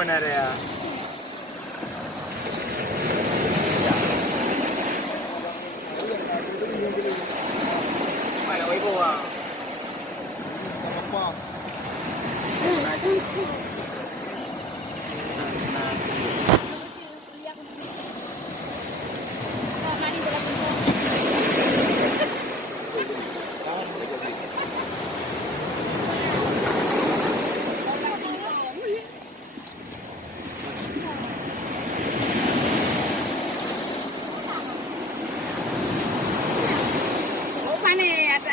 benar ya. Mana ibu ah? Apa?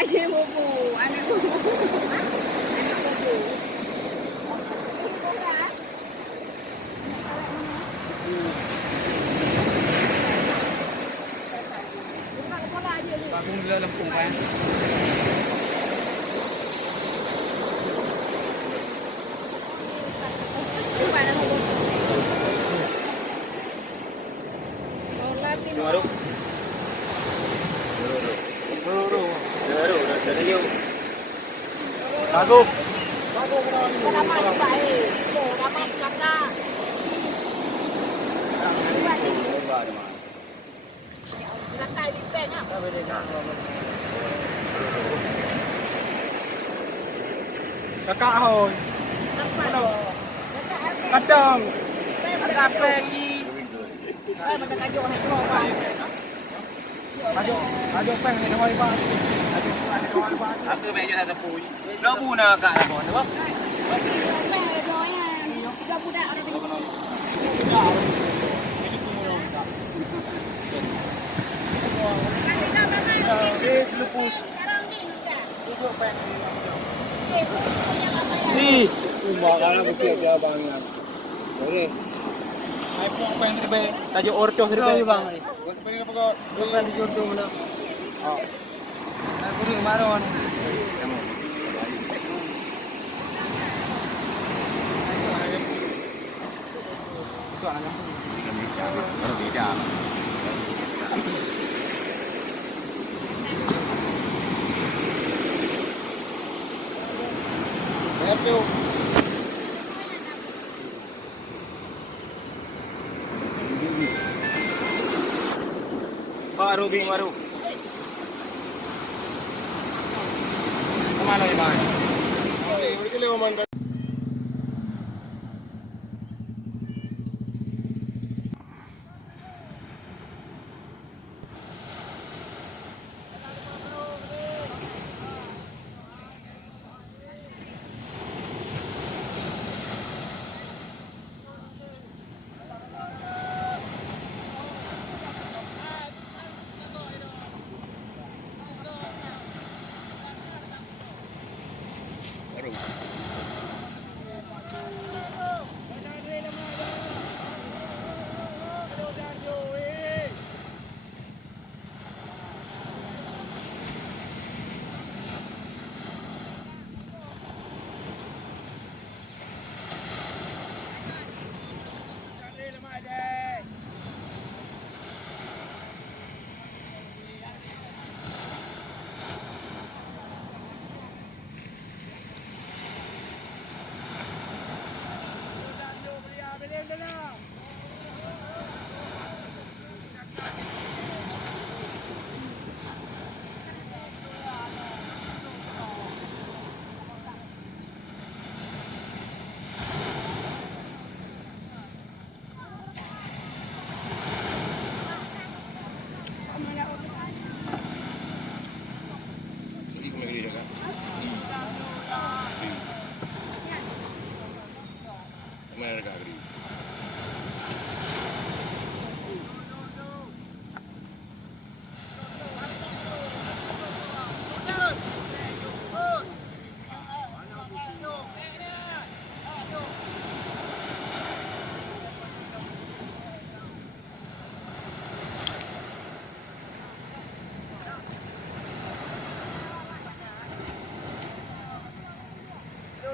Anak bubu, anak bubu, anak bubu. Bagong bila lempung kan? Baru. Bagus. Dapat baik. Dapat kakak. Kakak di pen ah. Kakak hoi. Kadang. Ada pegi. Macam kajuk hai keluar pak. Kajuk peng ni hoi pak. Aku meja satu pui. Dah buna kat lah bon, apa? Pen doy ah. Dah budak ada tengok. Bis lupus. Tujuh peng ni. Makan betul dia bangan. Boleh. Hai pok peng ni be. Tajuk ordo ni be bang ni. Peng apa kau? Bukan di ordo mana. Oh. Aku ni maron. Baru bing baru. Kemana ni bang? Ini lewat mana?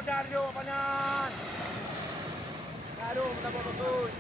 Dario panyan. Dario mendapat betul.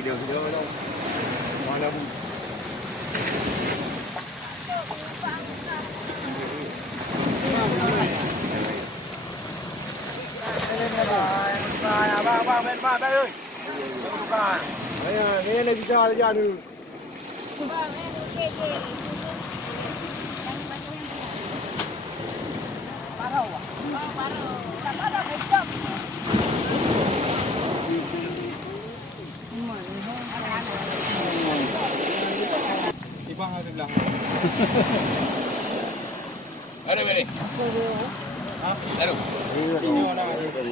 Video đâu. Mana bu? Ba bên ba đây ơi. Ba. Đây này bicara aja dulu. Ibang ada bilang. Ada beri. Hah? Ada. Ini mana ada?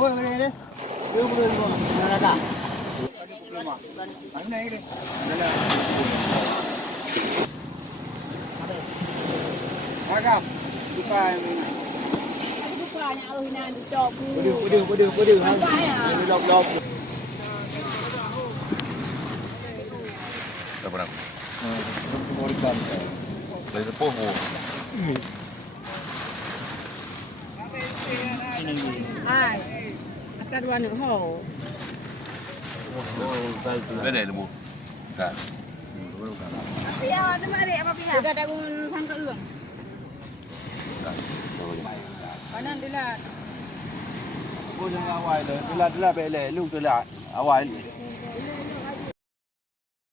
Boleh boleh ni. Dia boleh boleh. Mana ada? Mana ni? Mana? Agam. Bukan. Bukannya Allah ini ada job. Bodoh. Ini job. Tak pernah. Morikan. Dari sepuh. Ai. Akan dua nửa hồ. Beda lembu. Kan. Tapi ya ada mari apa pihak? Dekat aku sangka uang. Kanan dia. Cô đừng ra ngoài rồi, đi là bệ lệ, lúc tôi lại, ở ngoài